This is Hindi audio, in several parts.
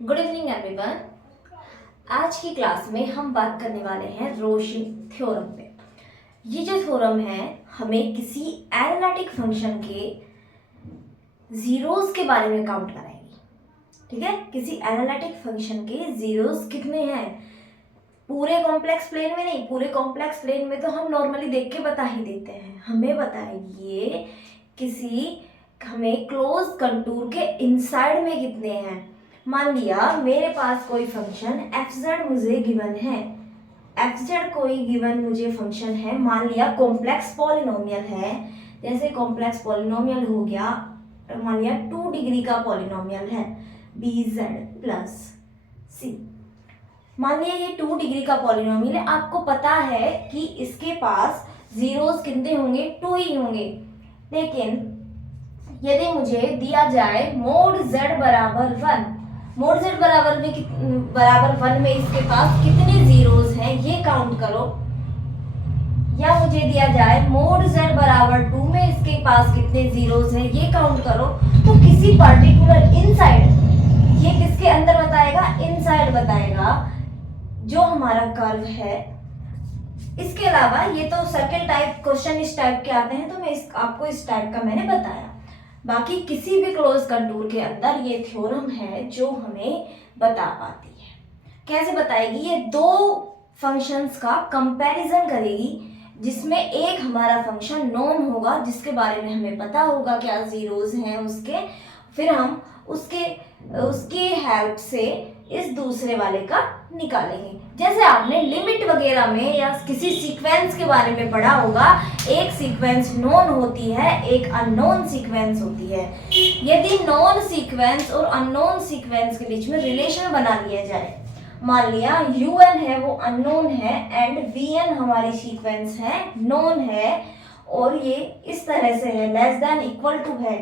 Good evening everyone. आज की क्लास में हम बात करने वाले हैं रोशी थ्योरम पे। ये जो थ्योरम है हमें किसी एनालिटिक फंक्शन के जीरोस के बारे में काउंट कराएगी। ठीक है, किसी एनालिटिक फंक्शन के जीरोस कितने हैं, पूरे कॉम्प्लेक्स प्लेन में नहीं, पूरे कॉम्प्लेक्स प्लेन में तो हम नॉर्मली देख के बता ही देते हैं, हमें बताएगी ये किसी हमें क्लोज कंटूर के इनसाइड में कितने हैं। मान लिया मेरे पास कोई फंक्शन एफ जेड मुझे गिवन है, एफ जेड कोई गिवन मुझे फंक्शन है, मान लिया कॉम्प्लेक्स पॉलिनोमियल है। जैसे कॉम्प्लेक्स पॉलिनोमियल हो गया, मान लिया 2 डिग्री का पॉलिनोमियल है बी जेड प्लस सी। मान लिया ये 2 डिग्री का पॉलिनोमियल है, आपको पता है कि इसके पास जीरोस कितने होंगे, 2 ही होंगे। लेकिन यदि मुझे दिया जाए मोड z बराबर 1, मोड z बराबर 1 में इसके पास कितने जीरोस हैं ये काउंट करो, या मुझे दिया जाए मोड z बराबर 2 में इसके पास कितने जीरोस हैं ये काउंट करो, तो किसी पर्टिकुलर इनसाइड, ये किसके अंदर बताएगा, इनसाइड बताएगा जो हमारा कर्व है। इसके अलावा ये तो सर्कल टाइप क्वेश्चन इस टाइप के आते हैं, तो मैं आपको इस टाइप का मैंने बताया। बाकी किसी भी क्लोज कंटूर के अंदर ये थ्योरम है जो हमें बता पाती है। कैसे बताएगी, ये दो फंक्शंस का कंपैरिजन करेगी, जिसमें एक हमारा फंक्शन नोन होगा जिसके बारे में हमें पता होगा क्या जीरोस हैं उसके, फिर हम उसके हेल्प से इस दूसरे वाले का निकालेंगे। जैसे आपने लिमिट वगैरह में या किसी सीक्वेंस के बारे में पढ़ा होगा, एक सीक्वेंस नोन होती है, एक अननोन सीक्वेंस होती है। यदि नोन सीक्वेंस और अननोन सीक्वेंस के बीच में रिलेशन बना लिया जाए, मान लिया un है वो अननोन है एंड vn हमारी सीक्वेंस है नोन है, और ये इस तरह से है लेस देन इक्वल टू है,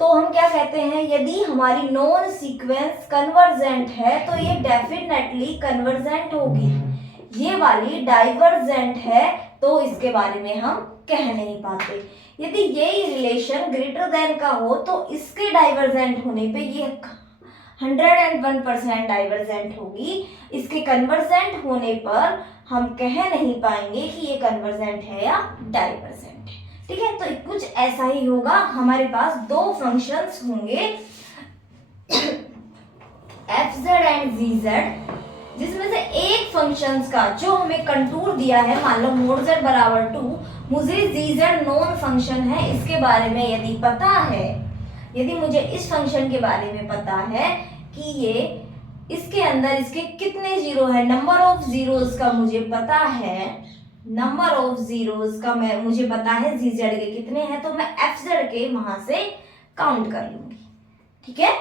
तो हम क्या कहते हैं, यदि हमारी नोन सीक्वेंस कन्वर्जेंट है तो ये डेफिनेटली कन्वर्जेंट होगी। ये वाली डाइवर्जेंट है तो इसके बारे में हम कह नहीं पाते। यदि ये रिलेशन ग्रेटर देन का हो तो इसके डाइवर्जेंट होने पे ये 101% डाइवर्जेंट होगी, इसके कन्वर्जेंट होने पर हम कह नहीं पाएंगे कि ये कन्वर्जेंट है या डाइवर्जेंट है। ठीक है, तो कुछ ऐसा ही होगा, हमारे पास दो फंक्शंस होंगे F Z and ji Z, जिसमें से एक फंक्शंस का जो हमें कंटूर दिया है, मान लो मोड जेड बराबर 2, मुझे जी जेड नोन फंक्शन है, इसके बारे में यदि पता है, यदि मुझे इस फंक्शन के बारे में पता है कि ये इसके अंदर इसके कितने जीरो है, नंबर ऑफ जीरोस का मुझे पता है, नंबर ऑफ जीरोस का मुझे पता है जी जेड के कितने हैं, तो मैं एफ जेड के वहां से काउंट कर लूंगी। ठीक है,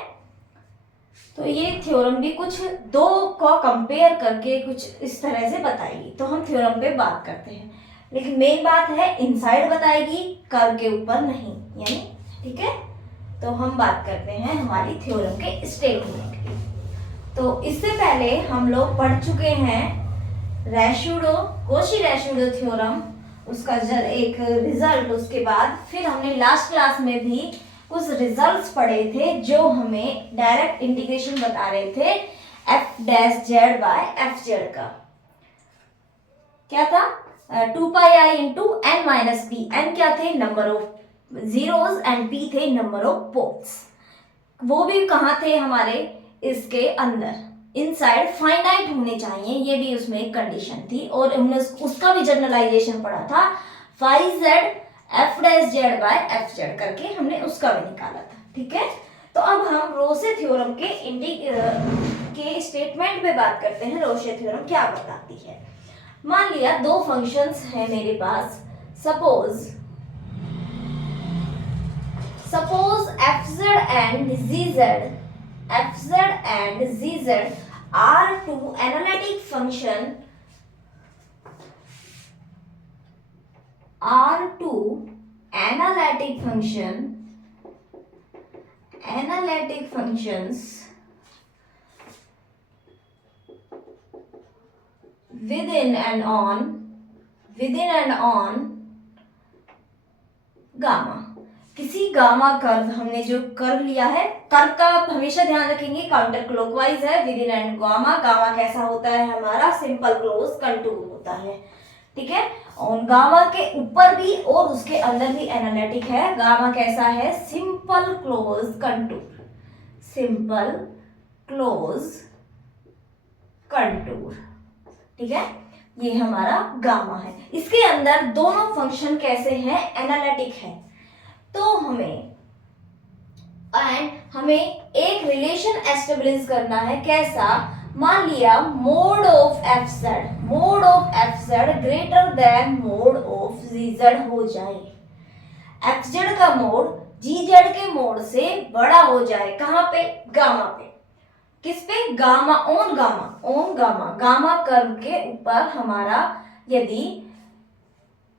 तो ये थ्योरम भी कुछ दो को कंपेयर करके कुछ इस तरह से बताएगी। तो हम थ्योरम पे बात करते हैं, लेकिन मेन बात है इनसाइड बताएगी, कर्व के ऊपर नहीं, यानी ठीक है। तो हम बात करते हैं हमारी थ्योरम के स्टेटमेंट की। तो इससे पहले हम लोग पढ़ चुके हैं कोशी-रेशुडो थ्योरम, उसका एक रिजल्ट, उसके बाद फिर हमने लास्ट क्लास में भी कुछ रिजल्ट्स पढ़े थे जो हमें डायरेक्ट इंटीग्रेशन बता रहे थे F dash Z by F Z का। क्या था, 2πi into n minus P, N क्या थे, number of zeros and P थे नंबर ऑफ पोल्स। वो भी कहाँ थे, हमारे इसके अंदर इनसाइड फाइनाइट होने चाहिए, ये भी उसमें एक कंडीशन थी, और हमने उसका भी जनरलाइजेशन पढ़ा था, phi Z F dash Z by F Z करके हमने उसका भी निकाला था। ठीक है, तो अब हम रोसे थ्योरम के स्टेटमेंट पे बात करते हैं। रोसे थ्योरम क्या बताती है, मान लिया दो फंक्शंस हैं मेरे पास, suppose f z and z are two analytic function, analytic functions within and on gamma। किसी गामा कर्व, हमने जो कर्व लिया है, कर्व का आप हमेशा ध्यान रखेंगे काउंटर क्लॉकवाइज है with in and gamma. Gamma कैसा होता है हमारा, सिंपल क्लोज कंटूर होता है, ठीक है। और गामा के ऊपर भी और उसके अंदर भी एनालिटिक है। गामा कैसा है, simple close contour, simple close contour, ठीक है। ये हमारा गामा है। इसके अंदर दोनों फंक्शन कैसे हैं, एनालिटिक है। तो हमें एक रिलेशन एस्टेब्लिश करना है, कैसा, मान लिया mod of F Z greater than mod of ji Z हो जाए। एफ जेड का मोड जी जेड के मोड से बड़ा हो जाए, कहां पे, गामा पे। किस पे, गामा ऑन गामा कर्व के ऊपर हमारा यदि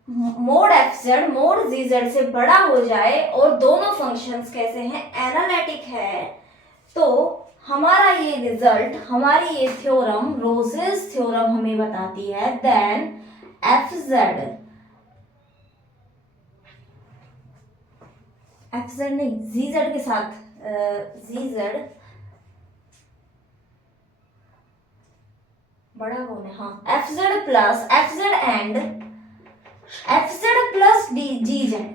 mode F Z mode G Z से बड़ा हो जाए और दोनों फंक्शंस कैसे हैं, एनालिटिक है, तो हमारा ये रिजल्ट, हमारी ये थ्योरम, रोसेस थ्योरम हमें बताती है देन एफ जेड नहीं, जी जेड के साथ जी जेड बड़ा कौन है, हाँ, एफ जेड प्लस जी जेड,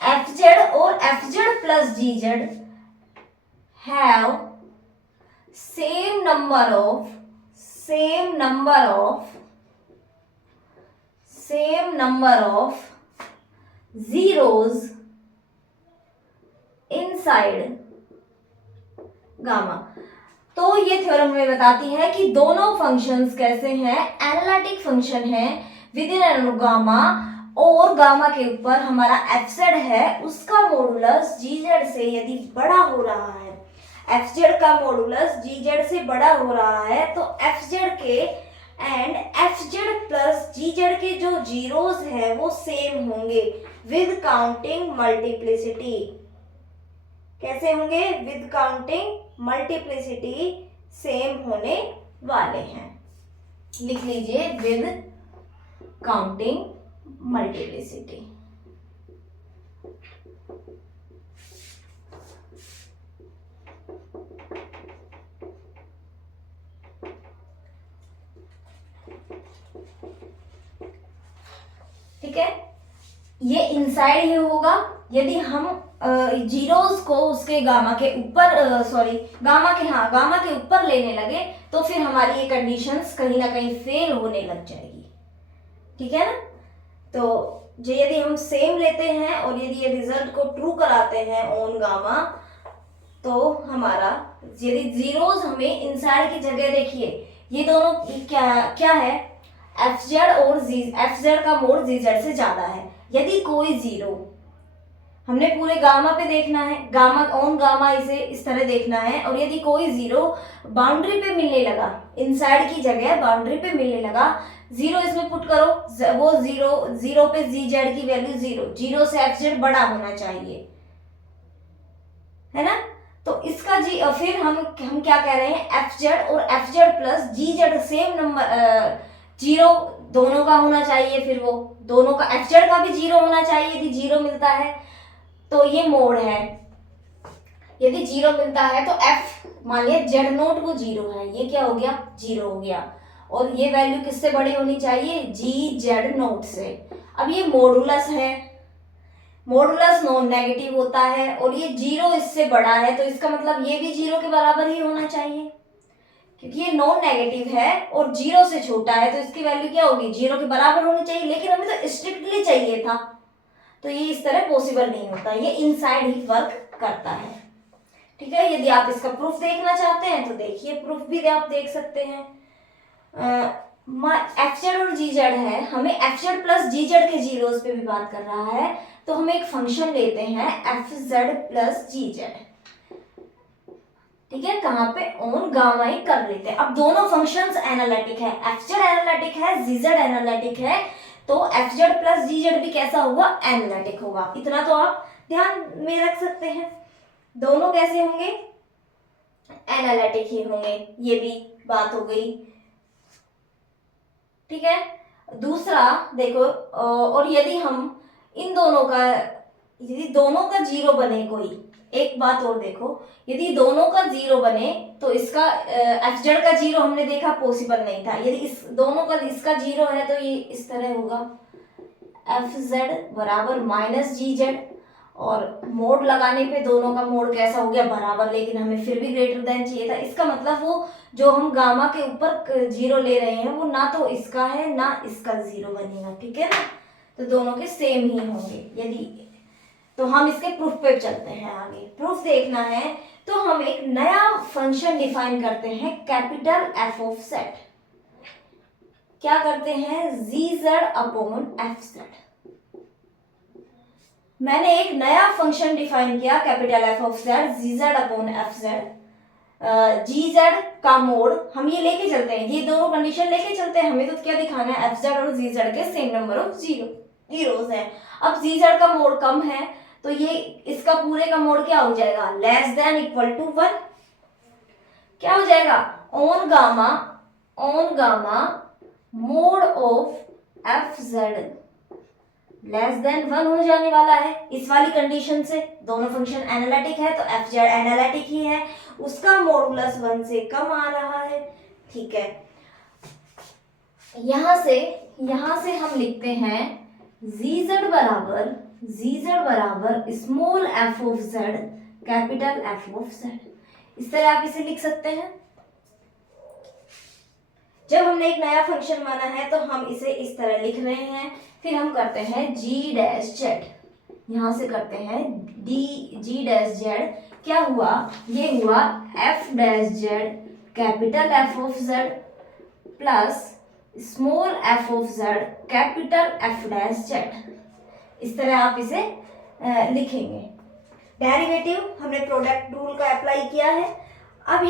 एफ जेड और F Z plus ji Z have same number of zeros inside gamma. तो ये थ्योरम हमें बताती है कि दोनों फंक्शंस कैसे हैं, एनालिटिक फंक्शन है विद इन गामा, और गामा के ऊपर हमारा एफ जेड है, उसका मॉडुलस जी जेड से यदि बड़ा हो रहा है, एफ जेड का मॉडुलस जी जेड से बड़ा हो रहा है, तो एफ जेड के and F Z plus ji Z के जो जीरोस है वो सेम होंगे विद काउंटिंग मल्टीप्लिसिटी। कैसे होंगे, विद काउंटिंग मल्टीप्लिसिटी सेम होने वाले हैं। लिख लीजिए विद काउंटिंग मल्टीप्लिसिटी। ठीक है, ये इनसाइड ही होगा यदि हम जीरोस को उसके गामा के ऊपर गामा के ऊपर लेने लगे, तो फिर हमारी ये कंडीशंस कहीं ना कहीं फेल होने लग जाएगी, ठीक है ना। तो यदि हम सेम लेते हैं और यदि ये रिजल्ट को ट्रू कराते हैं ऑन गामा, तो हमारा यदि जीरोस हमें इनसाइड की जगह, देखिए ये दोनों क्या है, एफ जेड का मोड जी जेड से ज्यादा है। यदि कोई जीरो, हमने पूरे गामा पे देखना है, गामा इसे इस तरह देखना है, और यदि कोई जीरो बाउंड्री पे मिलने लगा, इनसाइड की जगह बाउंड्री पे मिलने लगा, जीरो इसमें पुट करो, वो जीरो पे जी जेड की वैल्यू जीरो से एफ जेड बड़ा होना चाहिए, है ना। तो इसका फिर हम क्या कह रहे हैं, एफ जेड और एफ जेड प्लस जी जेड सेम नंबर, जीरो दोनों का होना चाहिए, फिर वो दोनों का एफ जेड का भी जीरो होना चाहिए। यदि जीरो मिलता है तो ये मोड है, यदि जीरो मिलता है तो एफ, मान लिया जेड नोट वो जीरो है, ये क्या हो गया, जीरो हो गया, और ये वैल्यू किससे बड़ी होनी चाहिए, जी जेड नोट से। अब ये मॉडुलस है, मॉडुलस नॉन नेगेटिव होता है, और ये जीरो इससे बड़ा है, तो इसका मतलब ये भी जीरो के बराबर ही होना चाहिए, क्योंकि ये नॉन नेगेटिव है और जीरो से छोटा है, तो इसकी वैल्यू क्या होगी, जीरो के बराबर होनी चाहिए। लेकिन हमें तो स्ट्रिक्टली चाहिए था, तो ये इस तरह पॉसिबल नहीं होता, ये इनसाइड ही वर्क करता है, ठीक है। यदि आप इसका प्रूफ देखना चाहते हैं तो देखिए, प्रूफ भी आप देख सकते हैं। एफ जेड और जी जेड है, हमें एफ जेड प्लस जी जेड के जीरोस पे भी बात कर रहा है, तो हम एक फंक्शन लेते हैं एफ जेड प्लस जी जेड, ठीक है, कहां पे, ऑन गामा ही कर लेते हैं। अब दोनों फंक्शंस एनालिटिक है, एफ जेड एनालिटिक है, जी जेड एनालिटिक है, तो एफ जेड प्लस जी जेड भी कैसा होगा, एनालिटिक होगा। इतना तो आप ध्यान में रख सकते हैं, दोनों कैसे होंगे, एनालिटिक ही होंगे, ये भी बात हो गई, ठीक है। दूसरा देखो, और यदि हम इन दोनों का, यदि दोनों का जीरो बने कोई, एक बात और देखो, यदि दोनों का जीरो बने तो इसका एफ जेड का जीरो हमने देखा पॉसिबल नहीं था। यदि इस दोनों का इसका जीरो है तो ये इस तरह होगा एफ जेड बराबर माइनस जी जेड, और मोड लगाने पे दोनों का मोड कैसा हो गया, बराबर, लेकिन हमें फिर भी ग्रेटर देन चाहिए था। इसका मतलब वो जो हम गामा के ऊपर जीरो ले रहे हैं वो ना तो इसका है ना इसका जीरो बनेगा, ठीक है ना, तो दोनों के सेम ही होंगे। यदि तो हम इसके प्रूफ पे चलते हैं आगे। प्रूफ देखना है तो हम एक नया फंक्शन डिफाइन करते हैं, कैपिटल एफ ऑफ जेड। क्या करते हैं, G Z upon F Z. मैंने एक नया फंक्शन डिफाइन किया, capital F of Z, ji Z upon F Z. Ji Z का मोड हम ये लेके चलते हैं, ये दोनों कंडीशन लेके चलते हैं। हमें तो क्या दिखाना है, एफ जेड और जी जेड के सेम नंबर ऑफ जीरोस है। अब जी जेड का मोड कम है तो ये इसका पूरे का मोड क्या हो जाएगा, लेस देन इक्वल टू 1। क्या हो जाएगा, on gamma mode of F Z less than 1 हो जाने वाला है इस वाली कंडीशन से। दोनों फंक्शन एनालिटिक है तो एफ जेड एनालिटिक ही है, उसका मॉडुलस 1 से कम आ रहा है, ठीक है। यहां से हम लिखते हैं जी जेड बराबर small F of Z capital F of Z. इस तरह आप इसे लिख सकते हैं। जब हमने एक नया फंक्शन माना है तो हम इसे इस तरह लिख रहे हैं। फिर हम करते हैं जी डैश जेड, यहां से करते हैं जी डैश जेड। क्या हुआ, ये हुआ F dash Z capital F of Z plus small F of Z capital F dash Z. इस तरह आप इसे लिखेंगे। डेरिवेटिव हमने प्रोडक्ट रूल का अप्लाई किया है। अब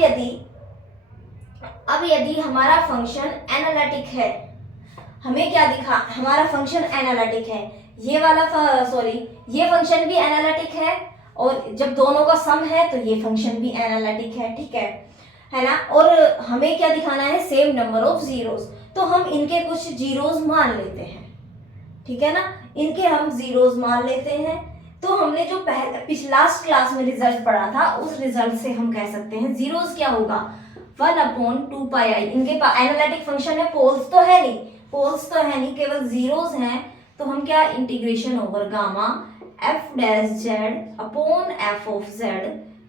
यदि हमारा फंक्शन एनालिटिक है, हमें क्या दिखा, हमारा फंक्शन एनालिटिक है, ये फंक्शन भी एनालिटिक है, और जब दोनों का सम है तो ये फंक्शन भी एनालिटिक है, ठीक है ना। और हमें क्या दिखाना है, सेम नंबर ऑफ जीरोस, तो हम इनके कुछ जीरोस मान लेते हैं, ठीक है ना, इनके हम जीरोस मान लेते हैं। तो हमने जो लास्ट क्लास में रिजल्ट पढ़ा था उस रिजल्ट से हम कह सकते हैं जीरोस क्या होगा, 1/2 इनके पास एनालिटिक फंक्शन है, पोल्स तो है नहीं, केवल जीरोस हैं। तो हम क्या, integration over gamma f dash Z upon F of Z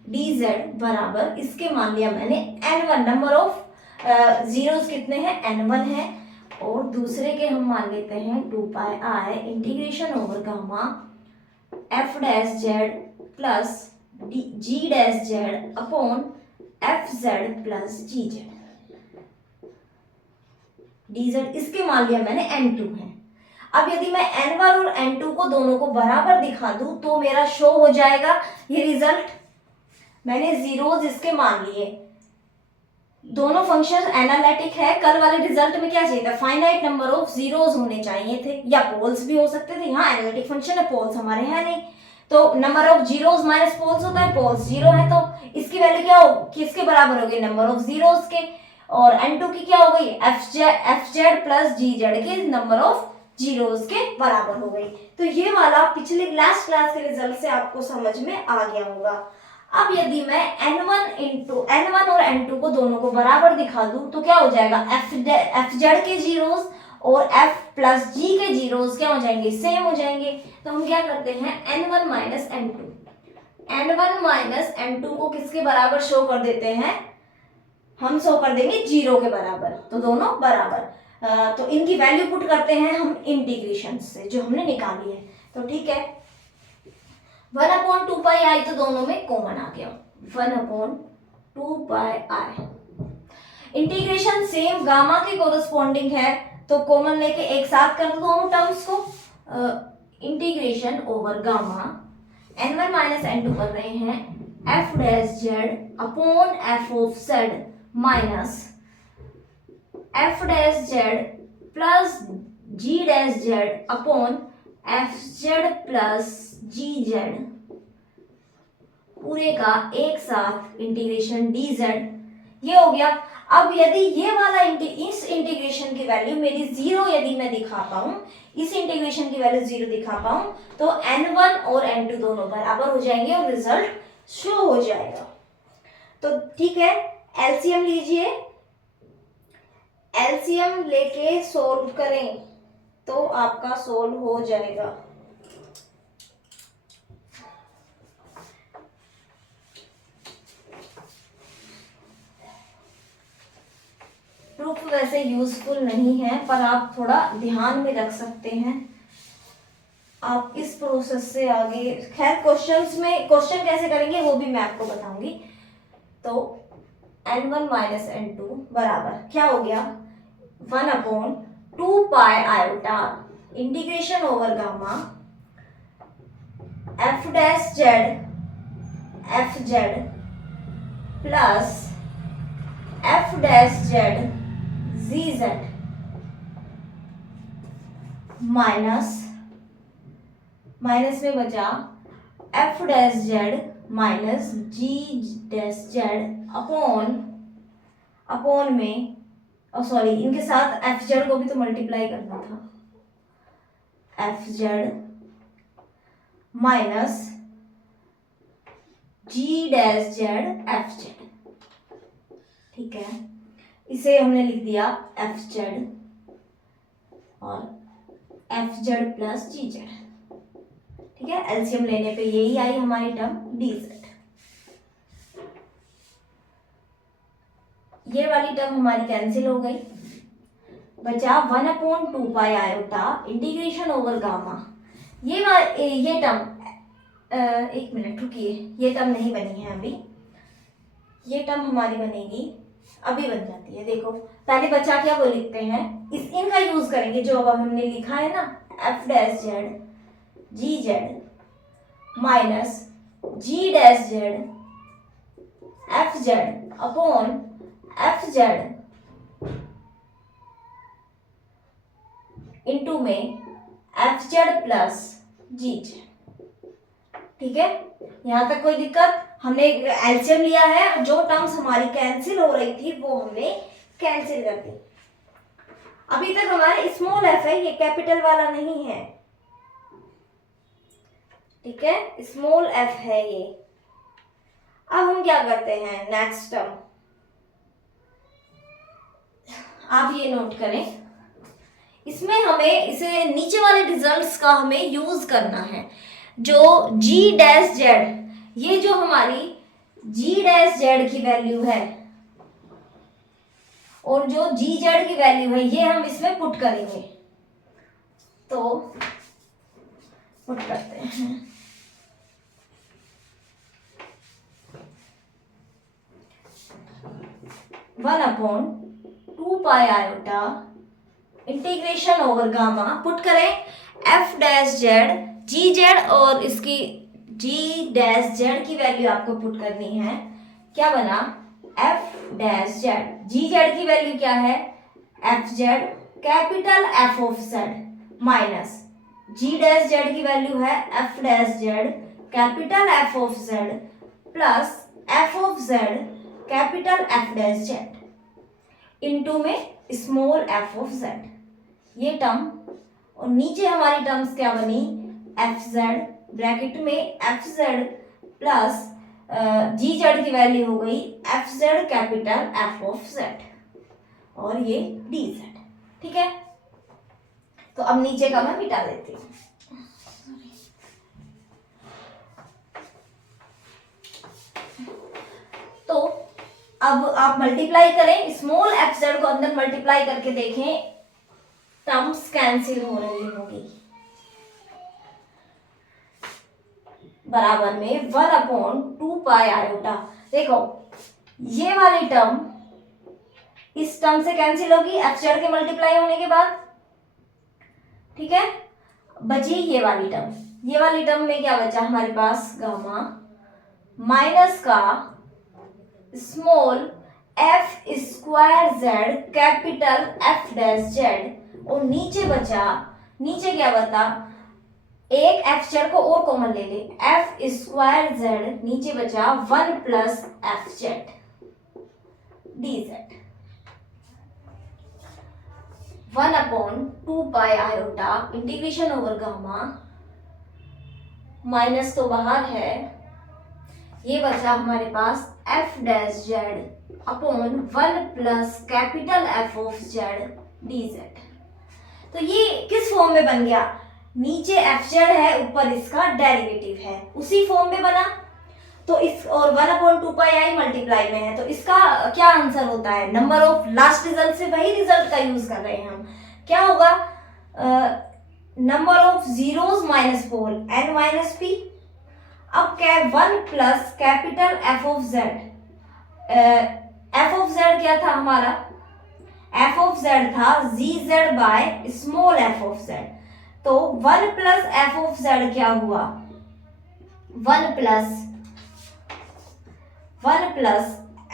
d z बराबर, इसके मान लिया मैंने n1, नंबर ऑफ जीरोस कितने हैं, n1 है, और दूसरे के हम मान लेते हैं 2πi integration over gamma f dash Z plus g dash Z upon F Z plus जी जेड डी जेड, इसके मान लिया मैंने n2 है। अब यदि मैं n1 और n2 को दोनों को बराबर दिखा दूं तो मेरा शो हो जाएगा ये रिजल्ट। मैंने जीरोस इसके मान लिए, दोनों फंक्शन एनालिटिक है। कल वाले रिजल्ट में क्या चाहिए था, फाइनाइट नंबर ऑफ जीरोस होने चाहिए थे, या पोल्स भी हो सकते थे। यहाँ एनालिटिक फंक्शन है, पोल्स हमारे हैं नहीं, तो number of zeros minus poles होता है, पोल्स जीरो है तो इसकी वैल्यू क्या हो, किसके बराबर हो गई, नंबर ऑफ जीरोस के। और n2 की क्या हो गई, एफ जेड प्लस जी जेड के नंबर ऑफ जीरोस के बराबर हो गई। तो ये वाला पिछले लास्ट क्लास के रिजल्ट से आपको समझ में आ गया होगा। अब यदि मैं n1 और n2 को दोनों को बराबर दिखा दूं तो क्या हो जाएगा, एफ जेड के जीरोस और f प्लस जी के जीरोस क्या हो जाएंगे, सेम हो जाएंगे। तो हम क्या करते हैं, n1 माइनस n2 को किसके बराबर शो कर देते हैं, हम शो कर देंगे 0 के बराबर, तो दोनों बराबर। तो इनकी वैल्यू पुट करते हैं हम इंटीग्रेशन से जो हमने निकाली है, तो ठीक है। 1/2πi तो दोनों में कॉमन आ गया, 1/2πi। इंटीग्रेशन सेम गामा के कोरस्पॉन्डिंग है तो कॉमन लेके एक साथ कर दो दोनों टर्म्स को। Integration over gamma n1 minus n2 कर रहे हैं, f dash Z upon f of Z minus f dash Z plus g dash Z upon f Z plus ji Z, पूरे का एक साथ इंटीग्रेशन डी जेड। ये हो गया। अब यदि ये वाला इस इंटीग्रेशन की वैल्यू मेरी 0 यदि मैं दिखा पाऊं, इस इंटीग्रेशन की वैल्यू 0 दिखा पाऊं, तो n1 और n2 दोनों बराबर हो जाएंगे और रिजल्ट शो हो जाएगा। तो ठीक है, एलसीएम लीजिए, एलसीएम लेके सोल्व करें तो आपका सोल्व हो जाएगा। प्रूफ वैसे यूजफुल नहीं है, पर आप थोड़ा ध्यान में रख सकते हैं। आप इस प्रोसेस से आगे, खैर क्वेश्चंस में क्वेश्चन कैसे करेंगे वो भी मैं आपको बताऊंगी। तो n1 माइनस n2 बराबर क्या हो गया, 1/2 pi iota integration over gamma f dash z F Z plus f dash z जी जेड माइनस में बचा f dash z minus g dash Z upon में, सॉरी इनके साथ एफ जेड को भी तो मल्टीप्लाई करना था, F Z minus g dash z F Z. ठीक है, इसे हमने लिख दिया एफ जेड और एफ जेड प्लस जी जेड। ठीक है, एलसीएम लेने पे यही आई हमारी टर्म डी जेड। ये वाली टर्म हमारी कैंसिल हो गई, बचा 1/2 pi iota integration over gamma. ये टर्म, एक मिनट रुकिए, ये टर्म नहीं बनी है अभी, ये टर्म हमारी बनेगी, अभी बन जाती है। देखो पहले बचा क्या वो लिखते हैं, इनका यूज करेंगे जो अब हमने लिखा है ना, एफ डैश जेड जी z minus g dash z F z upon F z into में एफ जेड प्लस जी जेड। ठीक है, यहां तक कोई दिक्कत? हमने एलसीएम लिया है, जो टर्म्स हमारी कैंसिल हो रही थी वो हमने कैंसिल कर दी। अभी तक हमारे स्मॉल एफ है, ये कैपिटल वाला नहीं है। ठीक है, स्मॉल एफ है ये। अब हम क्या करते हैं, नेक्स्ट टर्म आप ये नोट करें, इसमें हमें इसे नीचे वाले रिजल्ट्स का हमें यूज करना है। जो g डैश जेड, ये जो हमारी g डैश जेड की वैल्यू है और जो g जेड की वैल्यू है, ये हम इसमें पुट करेंगे। तो पुट करते हैं, वन अपॉन 2 पाई iota integration over gamma, put करें f डैश जेड जी जेड और इसकी g डैश जेड की वैल्यू आपको पुट करनी है। क्या बना, f डैश जेड, जी जेड की वैल्यू क्या है, f Z capital f of z minus g dash Z की वैल्यू है f dash Z capital f of z plus f of z capital f dash Z into में स्मॉल f ऑफ z। ये टर्म, और नीचे हमारी टर्म्स क्या बनी, एफ जेड ब्रैकेट में एफ जेड प्लस जी जेड की वैल्यू हो गई F Z capital F of Z और ये डी जेड। ठीक है, तो अब नीचे का मैं मिटा देती हूँ। तो अब आप मल्टीप्लाई करें, स्मॉल एफ जेड को अंदर मल्टीप्लाई करके देखें, टर्म्स कैंसिल हो रही होगी, बराबर में 1/2 पाई आयोटा। देखो ये वाली टर्म इस टर्म से कैंसिल होगी एफ जेड के मल्टीप्लाई होने के बाद। ठीक है, बची ये वाली टर्म, ये वाली टर्म में क्या बचा हमारे पास, गामा माइनस का small F square Z capital F dash Z और नीचे बचा, नीचे क्या बता, एक एफ जेड को और कॉमन ले ले, एफ स्क्वायर जेड नीचे बचा 1 plus F Z dz 1/2 iota integration over gamma, minus तो बाहर है, ये बचा हमारे पास f dash Z upon 1 plus capital F of Z dz। तो ये किस फॉर्म में बन गया, नीचे एफ जेड है, ऊपर इसका डेरिवेटिव है, उसी फॉर्म में बना। तो इस और 1/2 मल्टीप्लाई में है, तो इसका क्या आंसर होता है, नंबर ऑफ लास्ट रिजल्ट से वही रिजल्ट का यूज कर रहे हैं हम। क्या होगा, number of zeros minus pole n minus P. अब क्या है, 1 plus capital F of Z. F of Z क्या था हमारा, F ऑफ जेड था ZZ by small f of Z. तो 1 प्लस F ऑफ जेड क्या हुआ, 1 प्लस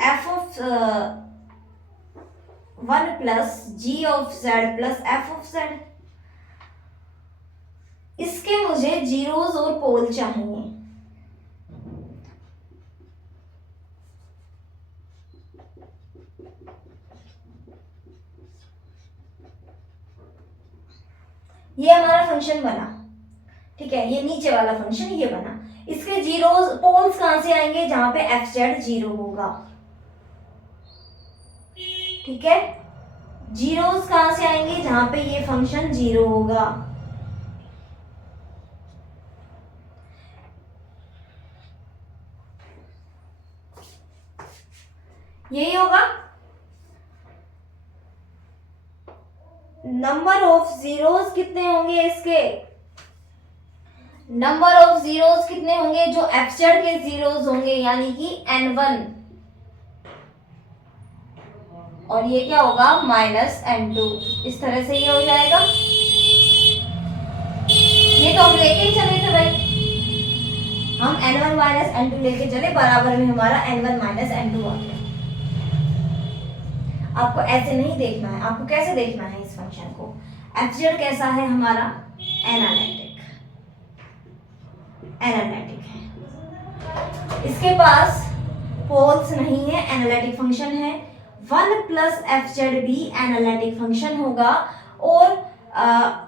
F ऑफ 1 प्लस G of Z plus F of Z. इसके मुझे जीरोस और पोल चाहिए। ये हमारा फंक्शन बना, ठीक है, ये नीचे वाला फंक्शन ये बना। इसके जीरोस पोल्स कहां से आएंगे, जहां पे एफ जेड जीरो होगा, ठीक है। जीरोस कहां से आएंगे, जहां पे ये फंक्शन जीरो होगा। यही होगा। नंबर ऑफ जीरोस कितने होंगे, इसके नंबर ऑफ जीरोस कितने होंगे, जो एफ जेड के जीरोस होंगे, यानी कि n1, और ये क्या होगा -n2। इस तरह से ये हो जाएगा। ये तो हम लेके ही चले थे भाई, हम n1 माइनस n2 लेके चले, बराबर में हमारा n1 माइनस n2 आ गया। आपको ऐसे नहीं देखना है, आपको कैसे देखना है इस फंक्शन को, एफ जेड कैसा है हमारा, एनालिटिक है। इसके पास पोल्स नहीं है, एनालिटिक फंक्शन है। 1 प्लस एफ जेड भी एनालिटिक फंक्शन होगा, और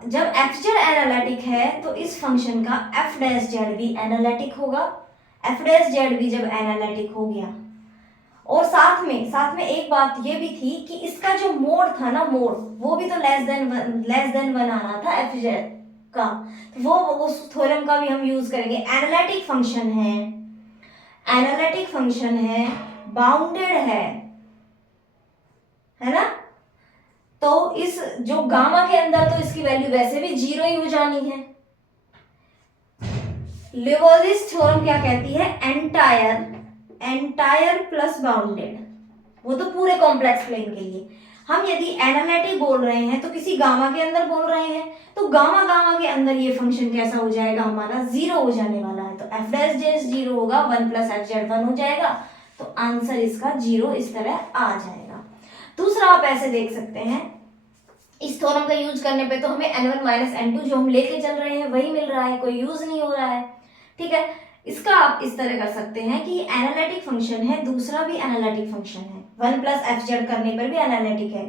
जब एफ जेड एनालिटिक है तो इस फंक्शन का एफ डैश जेड भी एनालिटिक होगा। एफ डैश जेड भी जब एनालिटिक हो गया, और साथ में एक बात ये भी थी कि इसका जो मोड था ना, मोड वो भी तो लेस देन वन आना था एफ जेड का, तो वो उस थ्योरम का भी हम यूज करेंगे। एनालिटिक फंक्शन है, बाउंडेड है ना। तो इस जो गामा के अंदर तो इसकी वैल्यू वैसे भी जीरो ही हो जानी है। लिबोलिस थ्योरम क्या कहती है, एंटायर प्लस बाउंडेड, वो तो पूरे कॉम्प्लेक्स प्लेन के लिए। हम यदि एनालिटिक बोल रहे हैं तो किसी गामा के अंदर बोल रहे हैं, तो गामा के अंदर ये फंक्शन कैसा हो जाएगा हमारा, जीरो हो जाने वाला है। तो एफ डैश जेड जीरो होगा, 1 प्लस एफ जेड 1 हो जाएगा, तो आंसर इसका जीरो इस तरह आ जाएगा। दूसरा आप ऐसे देख सकते हैं, इस थ्योरम का यूज करने पे तो हमें n1 माइनस n2 जो हम लेके चल रहे हैं वही मिल रहा है, कोई यूज नहीं हो रहा है, ठीक है। इसका आप इस तरह कर सकते हैं कि एनालिटिक फंक्शन है, दूसरा भी एनालिटिक फंक्शन है, 1 प्लस एफ जेड करने पर भी एनालिटिक है,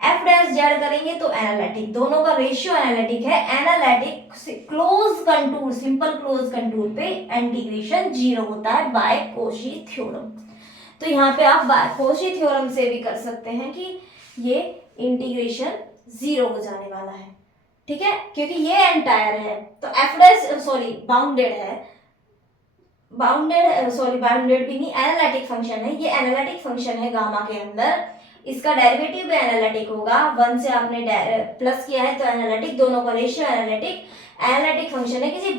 एफ डैश जेड करेंगे तो एनालिटिक, दोनों का रेशियो एनालिटिक है। Analytic close contour, simple close contour पे इंटीग्रेशन जीरो होता है बाय कॉची थ्योरम। तो यहाँ पे आप बाय कॉची थ्योरम से भी कर सकते हैं कि ये इंटीग्रेशन जीरो हो जाने वाला है, ठीक है, क्योंकि ये एंटायर है। तो एफ डैश बाउंडेड भी नहीं, एनालिटिक फंक्शन है, ये एनालिटिक फंक्शन है गामा के अंदर, इसका डेरिवेटिव भी एनालिटिक होगा। 1 से आपने प्लस किया है तो एनालिटिक, दोनों का रेशियो एनालिटिक फंक्शन है, किसी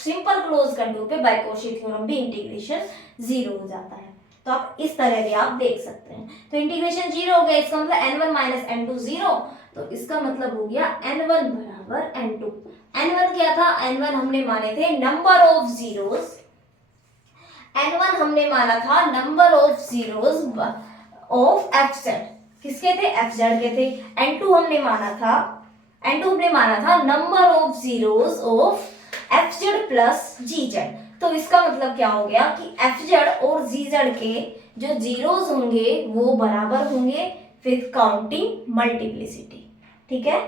सिंपल क्लोज कंटूर पे बाय कॉची थ्योरम भी इंटीग्रेशन जीरो हो जाता है। तो आप इस तरह भी आप देख सकते हैं। तो इंटीग्रेशन जीरो हो गया, इसका मतलब n1 माइनस n2 जीरो, तो इसका मतलब हो गया n1 बराबर n2। n1 क्या था, n1 हमने माने थे नंबर ऑफ जीरोस, n1 हमने माना था number of zeros of F Z, किसके थे, एफ जेड के थे। n2 हमने माना था number of zeros of F Z plus ji Z. तो इसका मतलब क्या हो गया कि एफ जेड और जी जेड के जो जीरोज होंगे वो बराबर होंगे विद काउंटिंग मल्टीप्लिसिटी। ठीक है,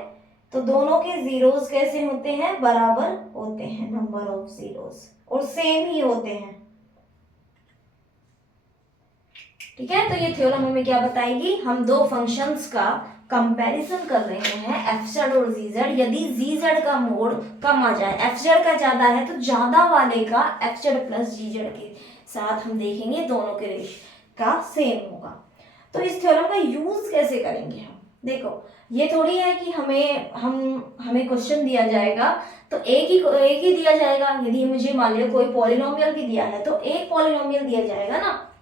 तो दोनों के जीरोज कैसे होते हैं, बराबर होते हैं, नंबर ऑफ जीरोज, और सेम ही होते हैं। ठीक है, तो ये थ्योरम हमें क्या बताएगी, हम दो फंक्शंस का कंपैरिजन कर रहे हैं एफ जेड और जी जेड। यदि जी जेड का मोड कम आ जाए, एफ जेड का ज्यादा है, तो ज्यादा वाले का एफ जेड प्लस जी जेड के साथ हम देखेंगे दोनों के रेश का सेम होगा। तो इस थ्योरम का यूज कैसे करेंगे हम, देखो ये थोड़ी है कि हमें क्वेश्चन दिया जाएगा तो एक ही दिया जाएगा। यदि मुझे मान लिया कोई पॉलिनोमियल भी दिया है तो एक पॉलिनोमियल दिया जाएगा ना,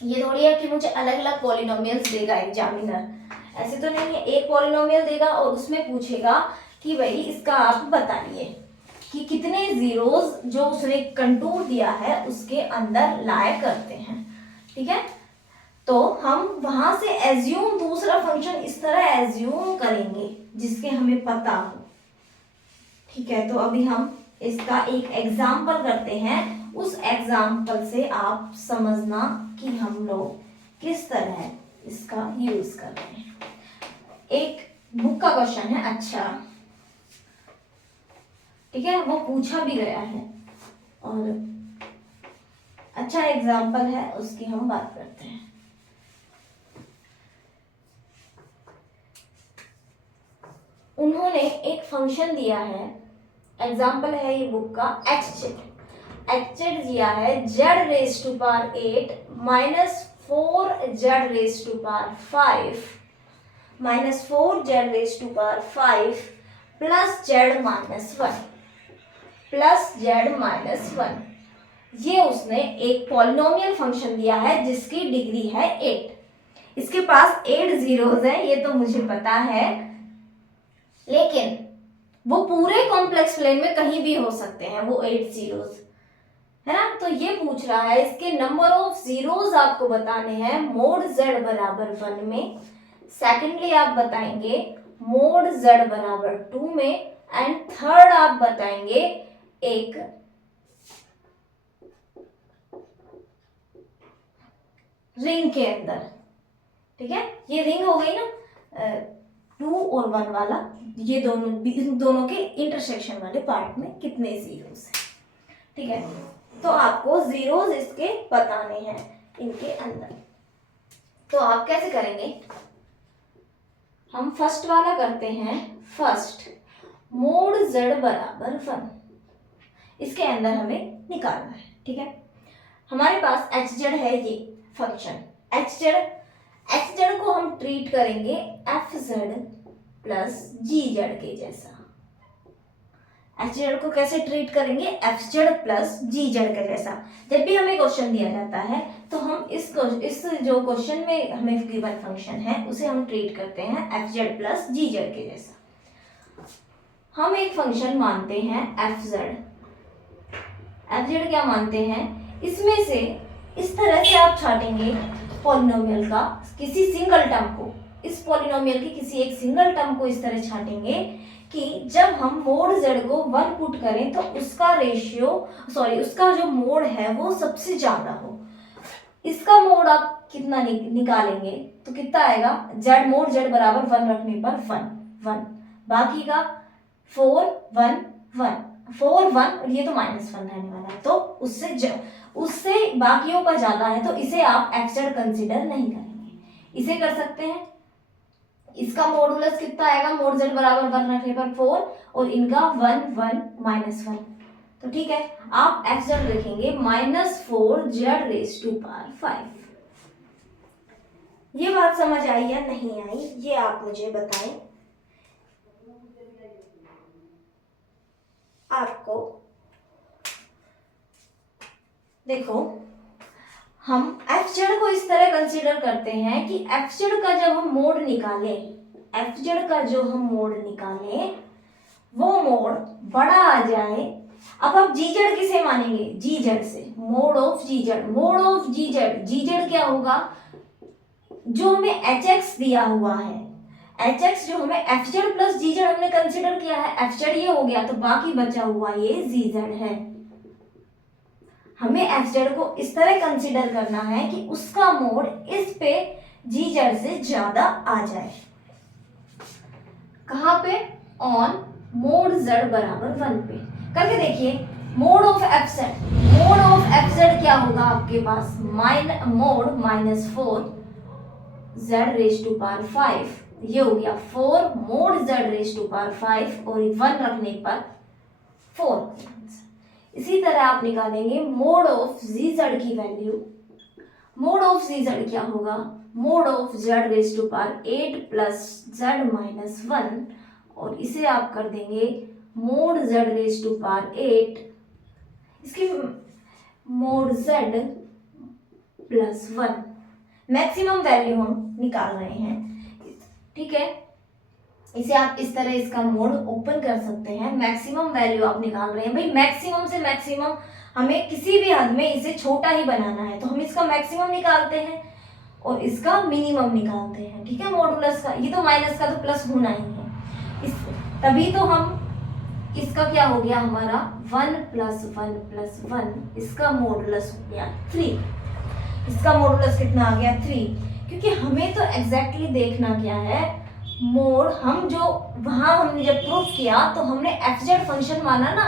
ये थोड़ी है कि मुझे अलग अलग पॉलिनोमियल्स देगा एग्जामिनर, ऐसे तो नहीं है। एक पॉलिनोमियल देगा और उसमें पूछेगा कि भाई इसका आप बताइए कि कितने जीरोस जो उसने कंटूर दिया है उसके अंदर लाया करते हैं। ठीक है, तो हम वहां से एज्यूम दूसरा फंक्शन इस तरह एज्यूम करेंगे जिसके हमें पता हो। ठीक है, तो अभी हम इसका एक एग्जाम्पल करते हैं, उस एग्जाम्पल से आप समझना कि हम लोग किस तरह इसका यूज कर रहे हैं। एक बुक का क्वेश्चन है, अच्छा ठीक है, वो पूछा भी गया है और अच्छा एग्जाम्पल है, उसकी हम बात करते हैं। उन्होंने एक फंक्शन दिया है, एग्जाम्पल है ये बुक का एक्स जेड दिया है Z raise to power 8 minus 4 Z raise to power 5 minus 4 Z raise to power 5 plus Z minus 1 plus Z minus 1। ये उसने एक पॉलिनोमियल फंक्शन दिया है जिसकी डिग्री है 8। इसके पास 8 जीरोज है, ये तो मुझे पता है, लेकिन वो पूरे कॉम्प्लेक्स प्लेन में कहीं भी हो सकते हैं वो 8 जीरोज, है ना। तो ये पूछ रहा है इसके नंबर ऑफ जीरोज आपको बताने हैं मोड जेड बराबर 1 में, सेकेंडली आप बताएंगे मोड जेड बराबर 2 में, एंड थर्ड आप बताएंगे एक रिंग के अंदर। ठीक है, ये रिंग हो गई ना 2 और 1 वाला, ये दोनों के इंटरसेक्शन वाले पार्ट में कितने जीरोस हैं। ठीक है, तो आपको जीरोस इसके बताने हैं इनके अंदर। तो आप कैसे करेंगे, हम फर्स्ट वाला करते हैं, फर्स्ट मोड जेड बराबर 1, इसके अंदर हमें निकालना है। ठीक है, हमारे पास एच जेड है, ये फंक्शन एच जेड को हम ट्रीट करेंगे एफ जेड प्लस जी जेड के जैसा। एच जेड को कैसे ट्रीट करेंगे, एफ जेड प्लस जी जेड के जैसा। जब भी हमें क्वेश्चन दिया जाता है तो हम इस जो क्वेश्चन में हमें गिवन फंक्शन है उसे हम ट्रीट करते हैं एफ जेड प्लस जी जेड के जैसा। हम एक फंक्शन मानते हैं एफ जेड क्या मानते हैं, इसमें से इस तरह से आप छाटेंगे पॉलिनोमियल का किसी सिंगल टर्म को, इस पॉलिनोमियल की किसी एक सिंगल टर्म को इस तरह छाटेंगे कि जब हम मोड जेड को 1 पुट करें तो उसका रेशियो उसका जो मोड है वो सबसे ज्यादा हो। इसका मोड आप कितना निकालेंगे तो कितना आएगा, जेड मोड जेड बराबर 1 रखने पर 1 1, बाकी का 4 1 1 4 1, और ये तो -1 रहने वाला है, तो उससे बाकियों का ज्यादा है, तो इसे आप एफ जेड कंसिडर नहीं करेंगे। इसे कर सकते हैं, इसका मॉडुलस कितना आएगा, मोड जेड बराबर 1 रखने पर 4 और इनका 1 1 -1, तो ठीक है आप एफ जेड लिखेंगे -4 जेड रेज टू पावर 5। ये बात समझ आई या नहीं आई, ये आप मुझे बताएं। आपको देखो, हम एफ जेड को इस तरह कंसीडर करते हैं कि एफ जेड का जब हम मोड निकालें वो मोड बड़ा आ जाए। अब आप जी जेड किसे मानेंगे, जी जेड से, मोड ऑफ जी जेड क्या होगा, जो हमें एच एक्स दिया हुआ है, एच एक्स जो हमें एफ जेड प्लस जी जेड हमने कंसिडर किया है, एफ जेड ये हो गया तो बाकी बचा हुआ ये जी जेड है। हमें एफ जेड को इस तरह कंसिडर करना है कि उसका मोड इस पे जी जेड से ज्यादा आ जाए। कहाँ पे? ऑन मोड जेड बराबर 1 पे। करके देखिए, मोड ऑफ एफ जेड क्या होगा आपके पास? Mod -4 Z raise to power 5, ये हो गया 4 mod Z raise to power 5 और 1 रखने पर 4। इसी तरह आप निकालेंगे मोड ऑफ जी जेड की value. Mod of ji Z क्या होगा? Mod of Z raise to power 8 plus Z -1 और इसे आप कर देंगे mod Z raise to power 8, इसकी mod Z plus 1। Maximum value हम निकाल रहे हैं, ठीक है। इसे आप इस तरह इसका मोड ओपन कर सकते हैं। मैक्सिमम वैल्यू आप निकाल रहे हैं, भाई मैक्सिमम से मैक्सिमम हमें किसी भी हद में इसे छोटा ही बनाना है, तो हम इसका मैक्सिमम निकालते हैं और इसका मिनिमम निकालते हैं, ठीक है। मॉडुलस का ये तो माइनस का तो प्लस होना ही है, तभी तो हम इसका क्या हो गया हमारा 1 + 1 + 1, इसका मॉडुलस हो गया 3। इसका मॉडुलस कितना आ गया? 3। क्योंकि हमें तो एग्जैक्टली देखना क्या है, मोड हम जो वहां हमने जब प्रूफ किया तो हमने एफ जेड फंक्शन माना ना,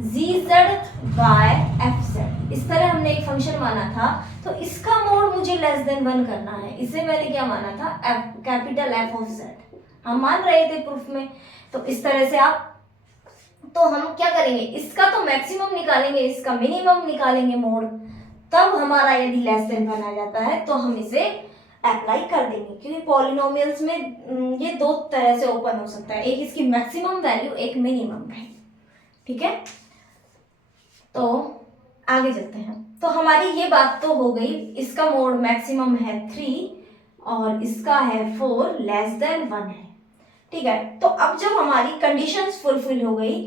जी जेड बाय एफ जेड, इस तरह हमने एक फंक्शन माना था। तो इसका मोड मुझे लेस देन 1 करना है, इसे मैंने क्या माना था? कैपिटल एफ ऑफ जेड हम मान रहे थे प्रूफ में। तो इस तरह से आप, तो हम क्या करेंगे, इसका तो मैक्सिमम निकालेंगे, इसका मिनिमम निकालेंगे मोड, तब हमारा यदि लेस देन 1 आ जाता है तो हम इसे अप्लाई कर देंगे। क्योंकि पॉलिनोमियल्स में ये दो तरह से ओपन हो सकता है, एक इसकी मैक्सिमम वैल्यू, एक मिनिमम वैल्यू, ठीक है। तो आगे चलते हैं। तो हमारी ये बात तो हो गई, इसका मोड मैक्सिमम है 3 और इसका है 4 लेस देन 1 है, ठीक है। तो अब जब हमारी कंडीशंस फुलफिल हो गई,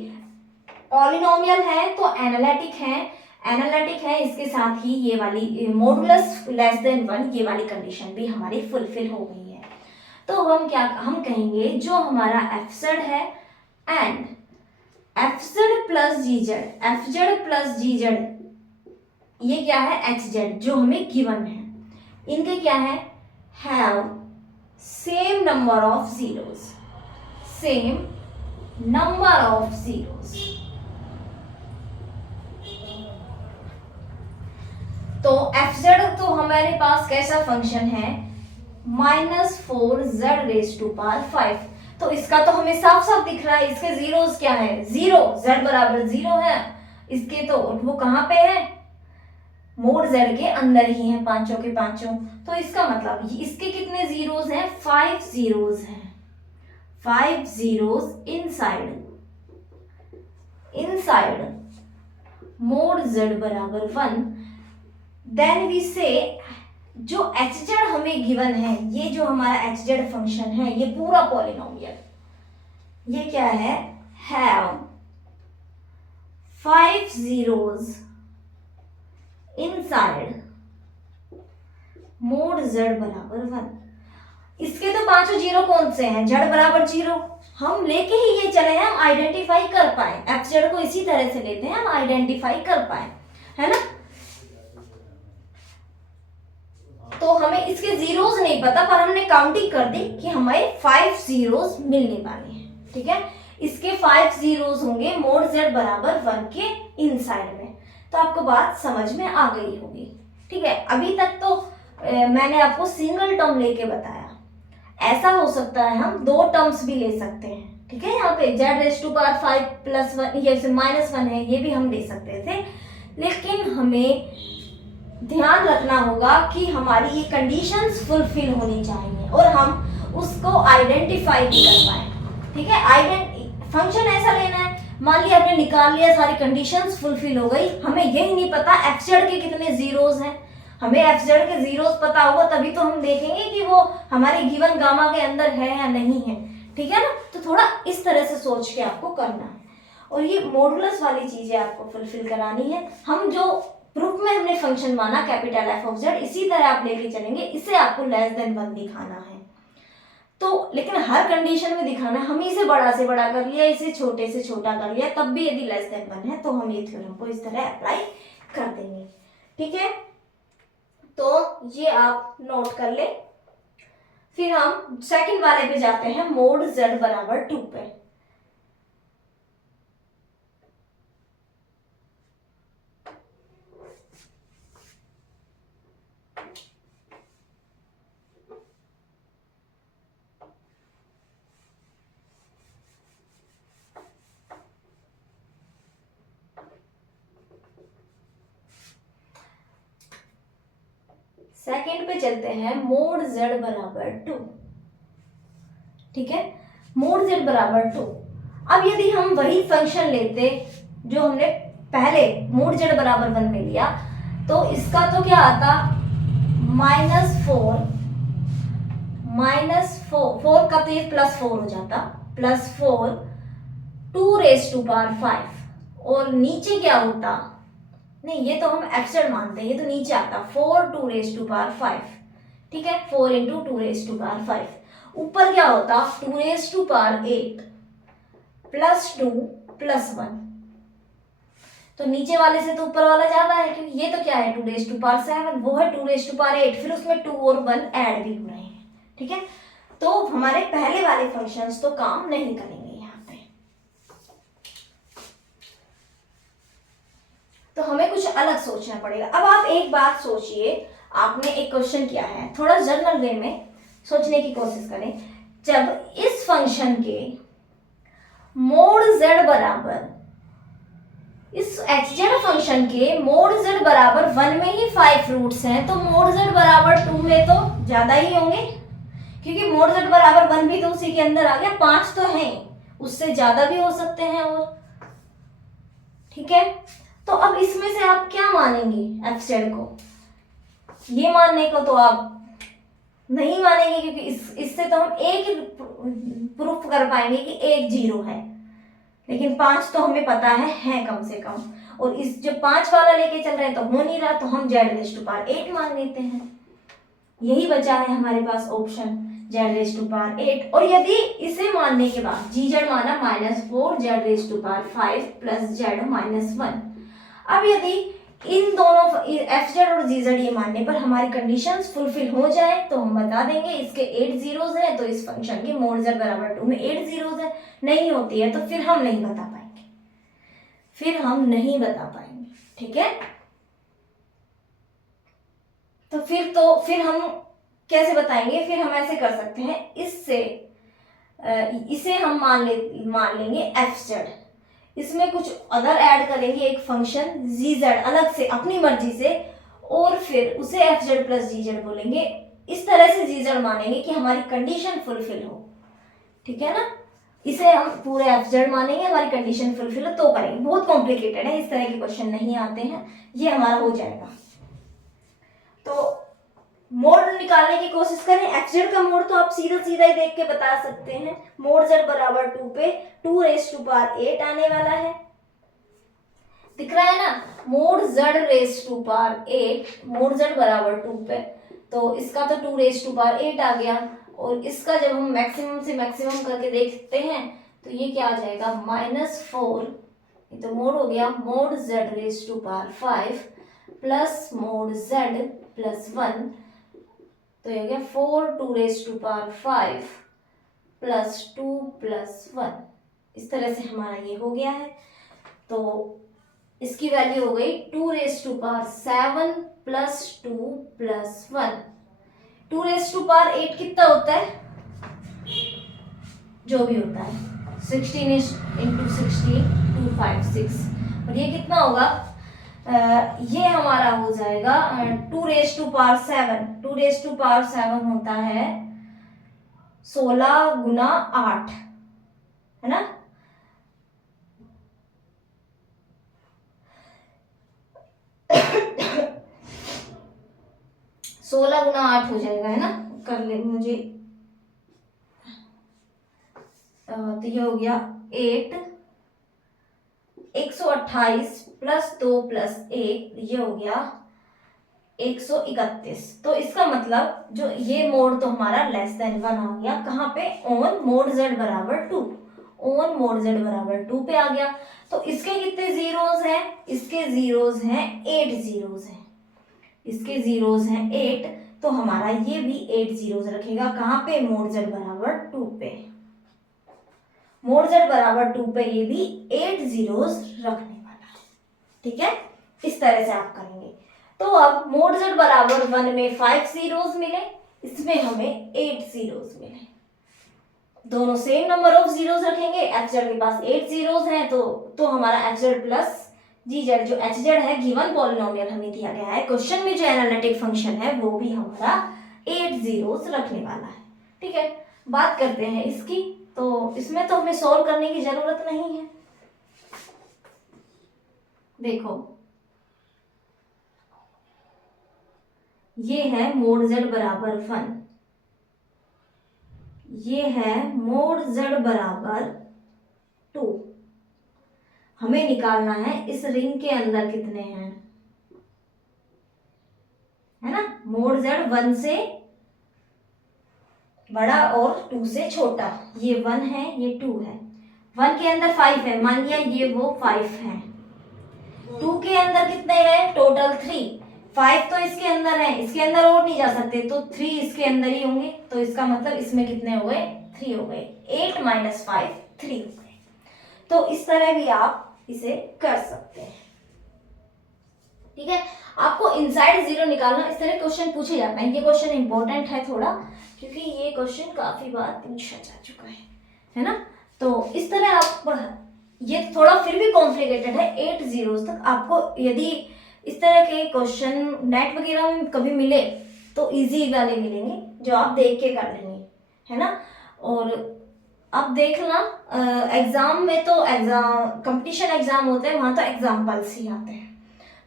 पॉलिनोमियल है तो एनालिटिक है, इसके साथ ही ये वाली मॉडुलस लेस देन 1 ये वाली कंडीशन भी हमारी फुलफिल हो गई है। तो हम कहेंगे जो हमारा एफ जेड है and F Z plus ji Z, ये क्या है? एच जेड जो हमें गिवन है, इनके क्या है? Have same number of zeros. तो एफ जेड तो हमारे पास कैसा फंक्शन है? -4 जेड रेज टू पावर 5। तो इसका तो हमें साफ साफ दिख रहा है, इसके जीरोस क्या है? 0, जेड बराबर 0 है, इसके तो वो कहाँ पे है? मोड जेड के अंदर ही है, पांचों के पांचों। तो इसका मतलब इसके कितने जीरोस हैं? 5 जीरोस हैं, 5 जीरोस इनसाइड मोड जेड बराबर 1। देन वी से जो एच जेड हमें गिवन है, ये जो हमारा एच जेड फंक्शन है, ये पूरा पॉलिनोमियल, ये क्या है? Have 5 zeros inside mode Z बराबर 1। इसके तो पांचों जीरो कौन से हैं? जेड बराबर 0 हम लेके ही ये चले हैं, हम आइडेंटिफाई कर पाए, एफ जेड को इसी तरह से लेते हैं, हम आइडेंटिफाई कर पाए, है ना। तो हमें इसके जीरोस नहीं पता, पर हमने काउंटिंग कर दी कि हमें 5 जीरोस मिलने वाले हैं, ठीक है। इसके 5 जीरोस होंगे मोड जेड बराबर 1 के इनसाइड में। तो आपको बात समझ में आ गई होगी, ठीक है। अभी तक तो मैंने आपको सिंगल टर्म लेके बताया, ऐसा हो सकता है हम 2 टर्म्स भी ले सकते हैं, ठीक है। यहाँ पे जेड रेज टू पावर 5 + 1, ये -1 है, ये भी हम ले सकते थे, लेकिन हमें ध्यान रखना होगा कि हमारी ये कंडीशंस फुलफिल होनी चाहिए और हम उसको आइडेंटिफाई भी कर पाए, ठीक है। फंक्शन ऐसा लेना है, मान लिया आपने निकाल लिया, सारी कंडीशंस फुलफिल हो गई, हमें यही नहीं पता एफ जेड के कितने जीरोस हैं। हमें एफ जेड के जीरोस पता होगा तभी तो हम देखेंगे कि वो हमारे गिवन गामा के अंदर है या नहीं है, ठीक है ना। तो थोड़ा इस तरह से सोच के आपको करना है और ये मॉडुलस वाली चीजें आपको फुलफिल करानी है। हम जो प्रूफ में हमने फंक्शन माना कैपिटल एफ ऑफ जेड, इसी तरह आप लेके चलेंगे, इसे आपको लेस देन 1 दिखाना है। तो लेकिन हर कंडीशन में दिखाना है, हम इसे बड़ा से बड़ा कर लिया, इसे छोटे से छोटा कर लिया, तब भी यदि लेस देन 1 है तो हम ये थ्योरम को इस तरह अप्लाई कर देंगे। ठीक है, तो ये आप नोट कर ले। फिर हम सेकंड वाले पे जाते हैं, मोड z बराबर 2 पे। सेकंड पे चलते हैं, मोड z बराबर 2। ठीक है, मोड z बराबर 2। अब यदि हम वही फंक्शन लेते जो हमने पहले मोड z बराबर 1 में लिया, तो इसका तो क्या आता, -4 4 का तो ये +4 हो जाता, +4 2⁵5। और नीचे क्या होता, नहीं ये तो हम एफजेड मानते हैं, ये तो नीचे आता 4 2⁵5। ठीक है, 4 इंटू 2⁵5। ऊपर क्या होता 2⁸ +2 +1। तो नीचे वाले से तो ऊपर वाला ज्यादा है, क्योंकि ये तो क्या है 2�7, वो है 2⁸, फिर उसमें 2 और 1 ऐड भी हो रहे हैं। ठीक है, तो हमारे पहले वाले फंक्शंस तो काम नहीं करेंगे यहाँ पे, तो हमें कुछ अलग सोचना पड़ेगा। अब आप एक बात सोचिए, आपने एक क्वेश्चन किया है, थोड़ा जनरल वे में सोचने की कोशिश करें। जब इस फंक्शन के मोड z बराबर, इस hz फंक्शन के मोड z बराबर 1 में ही 5 रूट्स हैं, तो मोड z बराबर 2 में तो ज्यादा ही होंगे, क्योंकि मोड z बराबर 1 भी तो उसी के अंदर आ गया, 5 तो हैं, उससे ज्यादा भी हो सकते हैं। और ठीक है, तो अब इसमें से आप क्या मानेंगे, fz को? ये मानने को तो आप नहीं मानेंगे, क्योंकि इससे तो हम एक ही प्रूफ कर पाएंगे कि एक 0 है, लेकिन 5 तो हमें पता है कम से कम। और इस जो 5 वाला लेके चल रहे हैं तो हो नहीं रहा, तो हम z⁸8 मान लेते हैं। यही बचा है हमारे पास ऑप्शन z⁸8। और यदि इसे मानने के बाद gz माना -4 z⁵5 प्लस z -1। अब यदि इन दोनों fz और gz ये मानने पर हमारी कंडीशंस फुलफिल हो जाए, तो हम बता देंगे इसके 8 जीरोज हैं, तो इस फंक्शन के मोड z बराबर 2 में 8 जीरोज है। नहीं होती है तो फिर हम नहीं बता पाएंगे, ठीक है। तो फिर हम कैसे बताएंगे, फिर हम ऐसे कर सकते हैं, इसे हम मान लेंगे fz, इसमें कुछ अदर ऐड करेंगे, एक फंक्शन gz अलग से अपनी मर्जी से, और फिर उसे fz प्लस gz बोलेंगे। इस तरह से gz मानेंगे कि हमारी कंडीशन फुलफिल हो। ठीक है ना, इसे हम पूरे fz मानेंगे, हमारी कंडीशन फुलफिल हो तो करेंगे। बहुत कॉम्प्लिकेटेड है, इस तरह के क्वेश्चन नहीं आते हैं, ये हमारा हो जाएगा। तो मोड निकालने की कोशिश करें, fz का मोड तो आप सीधा सीधा ही देख के बता सकते हैं। मोड z बराबर 2 पे 2⁸8 आने वाला है, दिख रहा है ना। मोड z⁸8, मोड z बराबर 2 पे, तो इसका तो 2⁸8 आ गया, और इसका जब हम मैक्सिमम से मैक्सिमम करके देखते हैं तो ये क्या आ जाएगा -4, ये तो मोड हो गया, mode z⁵5 plus mode z plus 1, तो ये हो गया 4 2⁵5 प्लस 2 प्लस 1। इस तरह से हमारा ये हो गया है। तो इसकी वैल्यू हो गई 2�7 प्लस 2 प्लस 1। 2⁸8 कितना होता है, जो भी होता है 16 इंटू 16 256, और ये कितना होगा, ये हमारा हो जाएगा 2⁻7। 2⁻7 होता है 16 गुना 8, है ना। सोलह गुना 8 हो जाएगा, है ना, कर ले मुझे। तो ये हो गया 128 प्लस 2 प्लस 1, ये हो गया 131। तो इसका मतलब जो ये मोड तो हमारा लेस देन 1 आ गया, कहाँ पे, ऑन मोड z बराबर 2। ऑन मोड z बराबर 2 पे आ गया। तो इसके कितने जीरोज हैं, इसके जीरोज हैं 8 जीरोज हैं, इसके जीरोज हैं 8, तो हमारा ये भी 8 जीरोज रखेगा। कहाँ पे, मोड z बराबर 2 पे, मोड z बराबर 2 पे ये भी 8 जीरोज रखने वाला है। ठीक है, इस तरह से आप करेंगे। तो अब मोड z बराबर 1 में 5 जीरोज मिले, इसमें हमें 8 जीरोज मिले। दोनों सेम नंबर ऑफ जीरोज रखेंगे, एफ जेड के पास 8 जीरोज हैं, तो हमारा एफ जेड प्लस जी जेड जो एच जेड है गिवन पॉलिनोमियल हमें दिया गया है, क्वेश्चन में जो एनालिटिक फंक्शन है वो भी हमारा 8 जीरोज रखने वाला है। ठीक है, बात करते हैं इसकी। तो इसमें तो हमें सॉल्व करने की जरूरत नहीं है। देखो ये है मोड z बराबर 1, ये है मोड z बराबर 2। हमें निकालना है इस रिंग के अंदर कितने हैं, है ना। मोड z 1 से बड़ा और 2 से छोटा, ये 1 है ये 2 है। 1 के अंदर 5 है, मान लिया ये वो 5 है। 2 के अंदर कितने हैं, टोटल 3। 5 तो इसके अंदर है, इसके अंदर और नहीं जा सकते, तो 3 इसके अंदर ही होंगे। तो इसका मतलब इसमें कितने हो गए, 3 हो गए। 8 - 5 3 हो गए। तो इस तरह भी आप इसे कर सकते हैं। ठीक है, आपको इनसाइड जीरो निकालना, इस तरह क्वेश्चन पूछे जाते हैं। ये क्वेश्चन इंपॉर्टेंट है थोड़ा, क्योंकि ये क्वेश्चन काफी बार पूछा जा चुका है ना। तो इस तरह आप, ये थोड़ा फिर भी कॉम्प्लिकेटेड है। 8 जीरोस तक आपको यदि इस तरह के क्वेश्चन नेट वगैरह में कभी मिले तो इजी वाले मिलेंगे जो आप देख के कर लेंगे, है ना। और आप देखना एग्जाम में तो कंपटीशन एग्जाम होते हैं, वहां तो एग्जाम्पल्स ही आते हैं।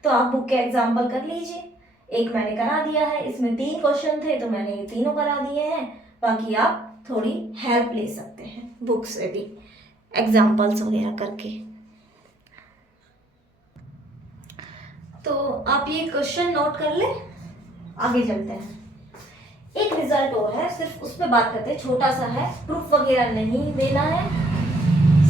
तो आप बुक के एग्जाम्पल कर लीजिए। एक मैंने करा दिया है, इसमें 3 क्वेश्चन थे तो मैंने ये तीनों करा दिए हैं। बाकी आप थोड़ी हेल्प ले सकते हैं बुक से भी, एग्जाम्पल्स वगैरह करके। तो आप ये क्वेश्चन नोट कर ले, आगे चलते हैं। एक रिजल्ट और है, सिर्फ उस पर बात करते हैं, छोटा सा है, प्रूफ वगैरह नहीं देना है,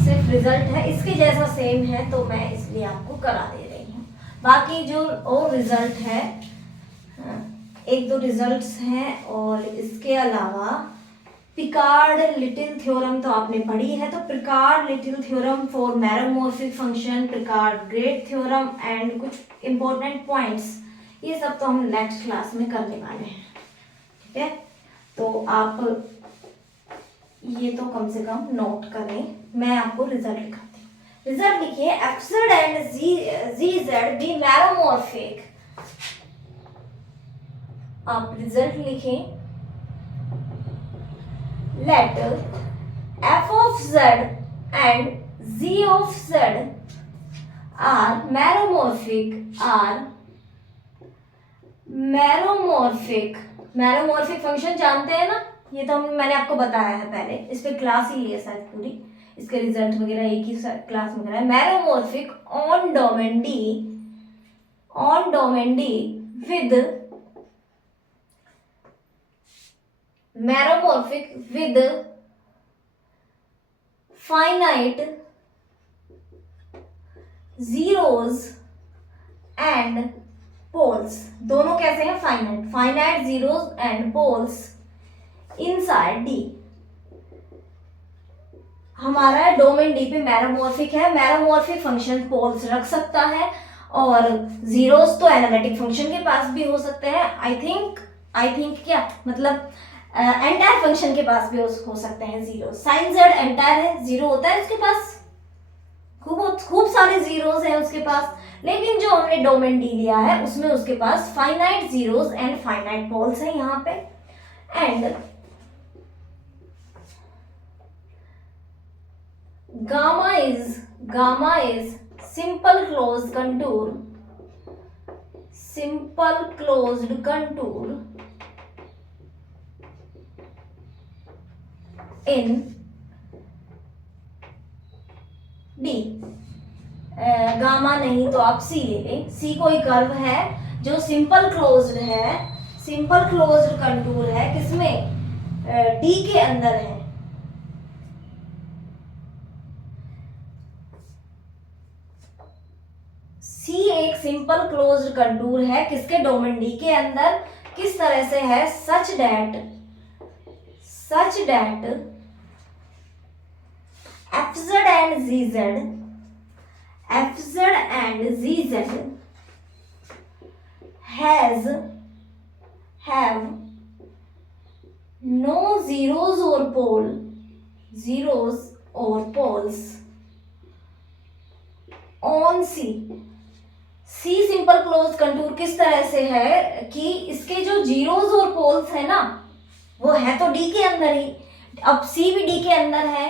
सिर्फ रिजल्ट है। इसके जैसा सेम है तो मैं इसलिए आपको करा दे रही हूँ। बाकी जो और रिजल्ट है, 1-2 रिजल्ट्स हैं, और इसके अलावा पिकार्ड लिटिल थ्योरम तो आपने पढ़ी है। तो Picard little theorem for meromorphic function, Picard great theorem and कुछ इंपॉर्टेंट पॉइंट्स, ये सब तो हम नेक्स्ट क्लास में करने वाले हैं। ठीक है, तो आप ये तो कम से कम नोट करें। मैं आपको रिजल्ट दिखाती हूँ। रिजल्ट लिखिए, f Z and ji z be meromorphic. आप रिजल्ट लिखें, let f of z and z of z are meromorphic function जानते हैं ना, ये तो मैंने आपको बताया है पहले, इस पे क्लास ही ली है शायद पूरी, इसके रिजल्ट वगैरह एक ही क्लास में कराया। Meromorphic on domain D with finite zeros and poles। दोनों कैसे हैं, finite zeros and poles inside D। हमारा डोमेन डी पे मैरोमॉर्फिक है, मैरोमॉर्फिक फंक्शन पोल्स रख सकता है, और जीरोस तो एनालिटिक फंक्शन के पास भी हो सकते हैं। आई थिंक क्या मतलब एंटायर फंक्शन के पास भी हो सकते हैं जीरो। साइन जेड एंटायर है, जीरो होता है उसके पास, खूब सारे जीरोस हैं उसके पास। लेकिन जो हमने डोमेन डी लिया है उसमें उसके पास finite zeros and finite poles हैं यहाँ पे। And gamma is simple closed contour in D. Gamma नहीं तो आप सी ले लें। सी कोई कर्व है जो सिंपल क्लोज्ड कंटूर है, किसमें, डी के अंदर है। एक सिंपल क्लोज्ड कंटूर है किसके डोमेन डी के अंदर, किस तरह से है, such that fz and zz have no zeros or poles on C simple close contour किस तरह से है कि इसके जो जीरोस और पोल्स है ना, वो है तो डी के अंदर ही, अब सी भी डी के अंदर है,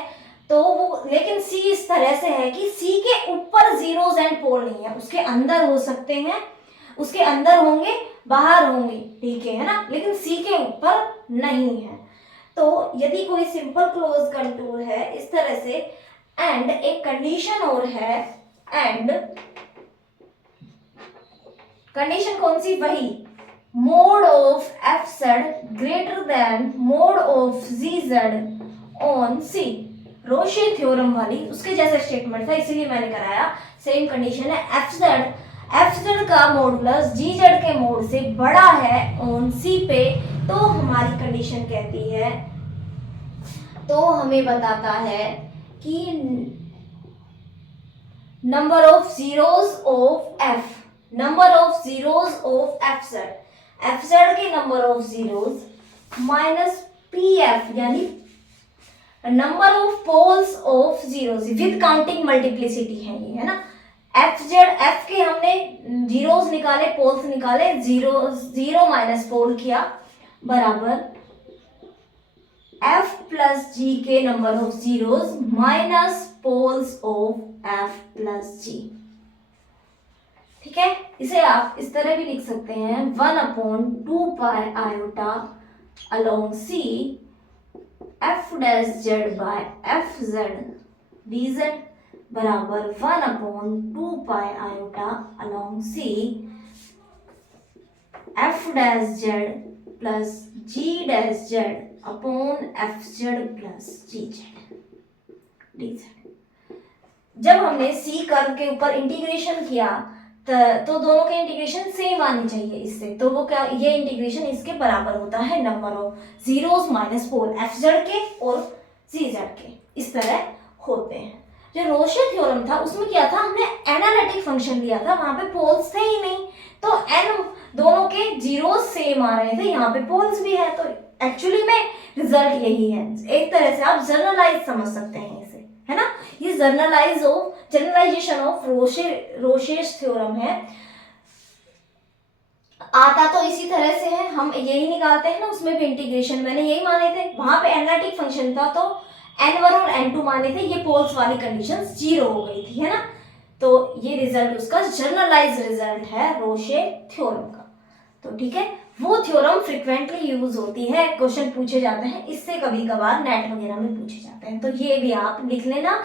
तो वो लेकिन सी इस तरह से है कि सी के ऊपर जीरोस एंड पोल नहीं है, उसके अंदर हो सकते हैं, उसके अंदर होंगे, बाहर होंगे, ठीक है ना, लेकिन सी के ऊपर नहीं है। तो यदि कोई सिंपल क्लोज कंटूर है इस तरह से, एंड एक कंडीशन और है, एंड कंडीशन कौन सी, वही mod of F Z greater than mod of ji z on C, Rouché theorem वाली उसके जैसा स्टेटमेंट था, इसीलिए मैंने कराया। सेम कंडीशन है, एफ जेड का मॉडुलस जी जेड के मोड से बड़ा है ऑन सी पे, तो हमारी कंडीशन कहती है, तो हमें बताता है कि number of zeros of F Z के number of zeros minus p f यानी number of poles of zeros with counting multiplicity है ये, है ना। एफ के हमने जीरोस निकाले, पोल्स निकाले, जीरो माइनस पोल किया बराबर एफ प्लस जी के number of zeros minus poles of f plus g, ठीक है। इसे आप इस तरह भी लिख सकते हैं, 1/2 iota along C f dash Z by F z d z बराबर 1/2 iota along C f dash Z plus g dash Z upon F Z plus जी जेड डी जेड। जब हमने सी कर्व के ऊपर इंटीग्रेशन किया तो दोनों के इंटीग्रेशन सेम आनी चाहिए इससे, तो वो क्या, ये इंटीग्रेशन इसके बराबर होता है number of zeros minus pole F Z के और जी जेड के, इस तरह होते हैं। जो रोशे थ्योरम था उसमें क्या था, हमने एनालिटिक फंक्शन लिया था, वहां पे पोल्स थे ही नहीं, तो एन दोनों के जीरोस सेम आ रहे थे, यहाँ पे पोल्स भी है, तो एक्चुअली में रिजल्ट यही है। एक तरह से आप जनरलाइज समझ सकते हैं इसे, है ना। ये जनरलाइजेशन ऑफ रोशेस थ्योरम है। आता तो इसी तरह से है, हम यही निकालते हैं ना, उसमें भी इंटीग्रेशन मैंने यही माने थे, वहां पे एनालिटिक फंक्शन था तो n1 और n2 माने थे, ये पोल्स वाली कंडीशंस जीरो हो गई थी, है ना। तो ये रिजल्ट उसका जनरलाइज रिजल्ट है रोशे थ्योरम का। तो ठीक है, वो थ्योरम फ्रिक्वेंटली यूज होती है, क्वेश्चन पूछे जाते हैं इससे, कभी कभार नेट वगैरह में पूछे जाते हैं, तो ये भी आप लिख लेना,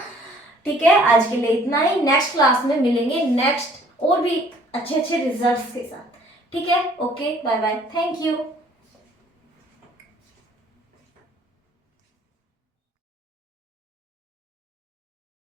ठीक है। आज के लिए इतना ही, नेक्स्ट क्लास में मिलेंगे नेक्स्ट और भी अच्छे अच्छे रिजल्ट्स के साथ, ठीक है। Okay, bye bye, thank you.